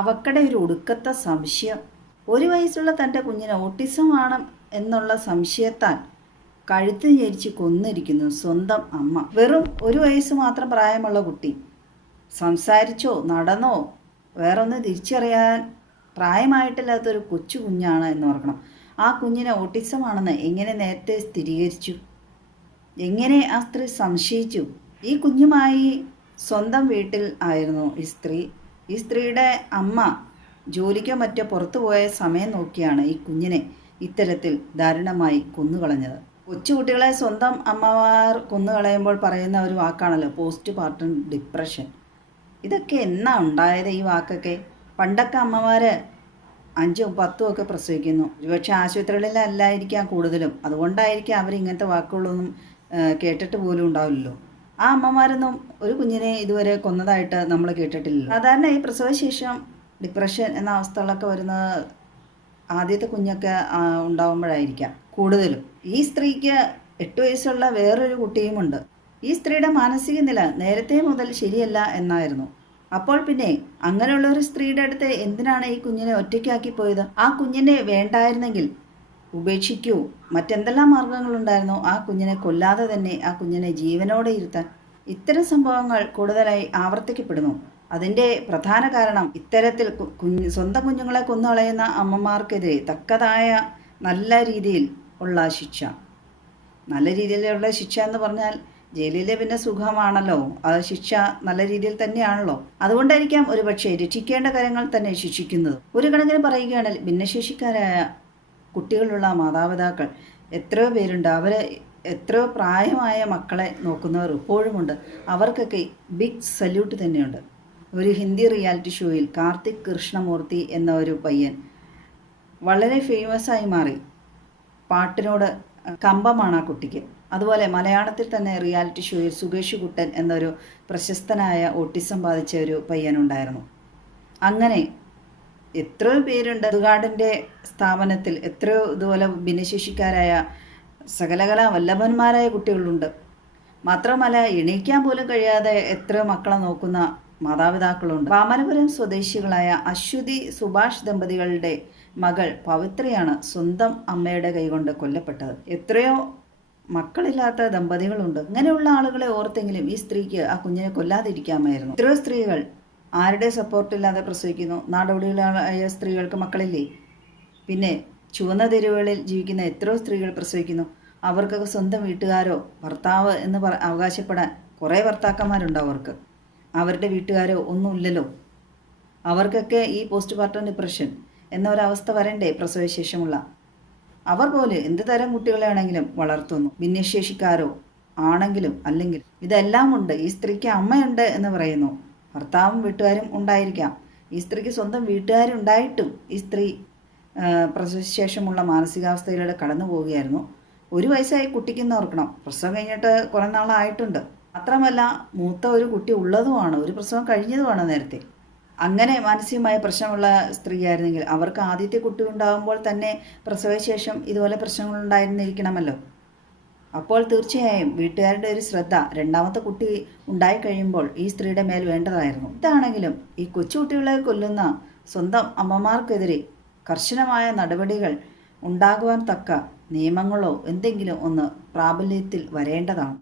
അവക്കടെ ഒരു ഒടുക്കത്തെ സംശയം. 1 വയസ്സുള്ള തൻ്റെ കുഞ്ഞിന് ഓട്ടിസമാണ് എന്നുള്ള സംശയത്താൽ കഴുത്ത് ഞെരിച്ച് കൊന്നിരിക്കുന്നു സ്വന്തം അമ്മ. വെറും 1 വയസ്സ് മാത്രം പ്രായമുള്ള കുട്ടി സംസാരിച്ചോ നടന്നോ വേറൊന്ന് തിരിച്ചറിയാൻ പ്രായമായിട്ടില്ലാത്തൊരു കൊച്ചു കുഞ്ഞാണ് എന്ന് ഓർക്കണം. ആ കുഞ്ഞിന് ഓട്ടിസമാണെന്ന് എങ്ങനെ നേരത്തെ സ്ഥിരീകരിച്ചു? എങ്ങനെ ആ സ്ത്രീ സംശയിച്ചു? ഈ കുഞ്ഞുമായി സ്വന്തം വീട്ടിൽ ആയിരുന്നു ഈ സ്ത്രീ. ഈ സ്ത്രീയുടെ അമ്മ ജോലിക്കോ മറ്റോ പുറത്തു പോയ സമയം നോക്കിയാണ് ഈ കുഞ്ഞിനെ ഇത്തരത്തിൽ ദാരുണമായി കൊന്നുകളഞ്ഞത്. കൊച്ചുകുട്ടികളെ സ്വന്തം അമ്മമാർ കൊന്നുകളയുമ്പോൾ പറയുന്ന ഒരു വാക്കാണല്ലോ പോസ്റ്റ് പാർട്ടം ഡിപ്രഷൻ. ഇതൊക്കെ എന്നാ ഉണ്ടായത് ഈ വാക്കൊക്കെ? പണ്ടൊക്കെ അമ്മമാർ 5ഉം 10ഉം ഒക്കെ പ്രസവിക്കുന്നു. ഒരുപക്ഷെ ആശുപത്രികളിലല്ലായിരിക്കാം കൂടുതലും. അതുകൊണ്ടായിരിക്കാം അവരിങ്ങനത്തെ വാക്കുകളൊന്നും കേട്ടിട്ട് പോലും ഉണ്ടാവില്ലല്ലോ. ആ അമ്മമാരൊന്നും ഒരു കുഞ്ഞിനെ ഇതുവരെ കൊന്നതായിട്ട് നമ്മൾ കേട്ടിട്ടില്ലല്ലോ. സാധാരണ ഈ പ്രസവശേഷം ഡിപ്രഷൻ എന്ന അവസ്ഥകളൊക്കെ വരുന്നത് ആദ്യത്തെ കുഞ്ഞൊക്കെ ഉണ്ടാകുമ്പോഴായിരിക്കാം കൂടുതലും. ഈ സ്ത്രീക്ക് 8 വയസ്സുള്ള വേറൊരു കുട്ടിയുമുണ്ട്. ഈ സ്ത്രീയുടെ മാനസിക നില നേരത്തെ മുതൽ ശരിയല്ല എന്നായിരുന്നു. അപ്പോൾ പിന്നെ അങ്ങനെയുള്ള ഒരു സ്ത്രീയുടെ അടുത്ത് എന്തിനാണ് ഈ കുഞ്ഞിനെ ഒറ്റയ്ക്കാക്കി പോയത്? ആ കുഞ്ഞിനെ വേണ്ടായിരുന്നെങ്കിൽ ഉപേക്ഷിക്കൂ. മറ്റെന്തെല്ലാം മാർഗങ്ങളുണ്ടായിരുന്നു ആ കുഞ്ഞിനെ കൊല്ലാതെ തന്നെ ആ കുഞ്ഞിനെ ജീവനോടെ ഇരുത്താൻ? ഇത്തരം സംഭവങ്ങൾ കൂടുതലായി ആവർത്തിക്കപ്പെടുന്നു. അതിൻ്റെ പ്രധാന കാരണം ഇത്തരത്തിൽ സ്വന്തം കുഞ്ഞുങ്ങളെ കൊന്നുകളയുന്ന അമ്മമാർക്കെതിരെ തക്കതായ നല്ല രീതിയിൽ ഉള്ള ശിക്ഷ. നല്ല രീതിയിലുള്ള ശിക്ഷ എന്ന് പറഞ്ഞാൽ ജയിലിലെ പിന്നെ സുഖമാണല്ലോ. ആ ശിക്ഷ നല്ല രീതിയിൽ തന്നെയാണല്ലോ. അതുകൊണ്ടായിരിക്കാം ഒരുപക്ഷെ രക്ഷിക്കേണ്ട കാര്യങ്ങൾ തന്നെ ശിക്ഷിക്കുന്നത്. ഒരു കണക്കിന് പറയുകയാണെങ്കിൽ ഭിന്നശേഷിക്കാരായ കുട്ടികളുള്ള മാതാപിതാക്കൾ എത്രയോ പേരുണ്ട്. അവർ എത്രയോ പ്രായമായ മക്കളെ നോക്കുന്നവർ ഇപ്പോഴുമുണ്ട്. അവർക്കൊക്കെ ബിഗ് സല്യൂട്ട് തന്നെയുണ്ട്. ഒരു ഹിന്ദി റിയാലിറ്റി ഷോയിൽ കാർത്തിക് കൃഷ്ണമൂർത്തി എന്ന ഒരു പയ്യൻ വളരെ ഫേമസായി മാറി. പാട്ടിനോട് കമ്പമാണ് ആ കുട്ടിക്ക്. അതുപോലെ മലയാളത്തിൽ തന്നെ റിയാലിറ്റി ഷോയിൽ സുകേഷ് കുട്ടൻ എന്നൊരു പ്രശസ്തനായ ഓട്ടിസം ബാധിച്ച ഒരു പയ്യനുണ്ടായിരുന്നു. അങ്ങനെ എത്രയോ പേരുണ്ട്. ദുഗാടിൻ്റെ സ്ഥാപനത്തിൽ എത്രയോ ഇതുപോലെ ഭിന്നശേഷിക്കാരായ സകലകലാ വല്ലഭന്മാരായ കുട്ടികളുണ്ട്. മാത്രമല്ല എണീക്കാൻ പോലും കഴിയാതെ എത്രയോ മക്കളെ നോക്കുന്ന മാതാപിതാക്കളുണ്ട്. വാമനപുരം സ്വദേശികളായ അശ്വതി സുഭാഷ് ദമ്പതികളുടെ മകൾ പവിത്രയാണ് സ്വന്തം അമ്മയുടെ കൈകൊണ്ട് കൊല്ലപ്പെട്ടത്. എത്രയോ മക്കളില്ലാത്ത ദമ്പതികളുണ്ട്. ഇങ്ങനെയുള്ള ആളുകളെ ഓർത്തെങ്കിലും ഈ സ്ത്രീക്ക് ആ കുഞ്ഞിനെ കൊല്ലാതിരിക്കാമായിരുന്നു. എത്രയോ സ്ത്രീകൾ ആരുടെ സപ്പോർട്ടില്ലാതെ പ്രസവിക്കുന്നു. നാടോടികളായ സ്ത്രീകൾക്ക് മക്കളില്ലേ? പിന്നെ ചുവന്ന തെരുവുകളിൽ ജീവിക്കുന്ന എത്രയോ സ്ത്രീകൾ പ്രസവിക്കുന്നു. അവർക്കൊക്കെ സ്വന്തം വീട്ടുകാരോ ഭർത്താവ് എന്ന് അവകാശപ്പെടാൻ കുറേ ഭർത്താക്കന്മാരുണ്ട്. അവരുടെ വീട്ടുകാരോ ഒന്നുമില്ലല്ലോ. അവർക്കൊക്കെ ഈ പോസ്റ്റ് പാർട്ടം ഡിപ്രഷൻ എന്ന ഒരവസ്ഥ വരണ്ടേ പ്രസവശേഷമുള്ള? അവർ പോലെ എന്ത് തരം കുട്ടികളെയാണെങ്കിലും വളർത്തുന്നു. ഭിന്നശേഷിക്കാരോ ആണെങ്കിലും അല്ലെങ്കിൽ ഇതെല്ലാം ഉണ്ട്. ഈ സ്ത്രീക്ക് അമ്മയുണ്ട് എന്ന് പറയുന്നു. ഭർത്താവും വീട്ടുകാരും ഉണ്ടായിരിക്കാം. ഈ സ്ത്രീക്ക് സ്വന്തം വീട്ടുകാരുണ്ടായിട്ടും ഈ സ്ത്രീ പ്രസവശേഷമുള്ള മാനസികാവസ്ഥയിലൂടെ കടന്നു പോവുകയായിരുന്നു. 1 വയസ്സായി കുട്ടിക്കെന്ന് ഓർക്കണം. പ്രസവം കഴിഞ്ഞിട്ട് കുറേ നാളായിട്ടുണ്ട്. മാത്രമല്ല മൂത്ത ഒരു കുട്ടി ഉള്ളതുമാണ്. ഒരു പ്രസവം കഴിഞ്ഞതുമാണ് നേരത്തെ. അങ്ങനെ മാനസികമായ പ്രശ്നമുള്ള സ്ത്രീയായിരുന്നെങ്കിൽ അവർക്ക് ആദ്യത്തെ കുട്ടി ഉണ്ടാകുമ്പോൾ തന്നെ പ്രസവശേഷം ഇതുപോലെ പ്രശ്നങ്ങൾ ഉണ്ടായിരുന്നിരിക്കണമല്ലോ. അപ്പോൾ തീർച്ചയായും വീട്ടുകാരുടെ ഒരു ശ്രദ്ധ രണ്ടാമത്തെ കുട്ടി ഉണ്ടായിക്കഴിയുമ്പോൾ ഈ സ്ത്രീയുടെ മേൽ വേണ്ടതായിരുന്നു. ഇതാണെങ്കിലും ഈ കൊച്ചുകുട്ടികളെ കൊല്ലുന്ന സ്വന്തം അമ്മമാർക്കെതിരെ കർശനമായ നടപടികൾ ഉണ്ടാകുവാൻ തക്ക നിയമങ്ങളോ എന്തെങ്കിലും ഒന്ന് പ്രാബല്യത്തിൽ വരേണ്ടതാണ്.